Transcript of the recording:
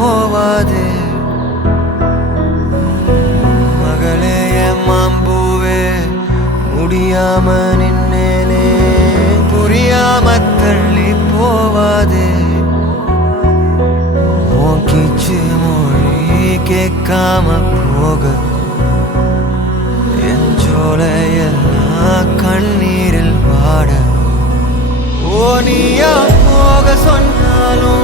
போவாது. மகளே என் மாம்பூவே முடியாம நின்னேனே, புரியாம தள்ளி போவாது. உன் கீச்சு மொழி கேட்காம போக என் ஜோலையெல்லாம் கண்ணீரில் வாட. ஓ நீயா போக சொன்னாலும்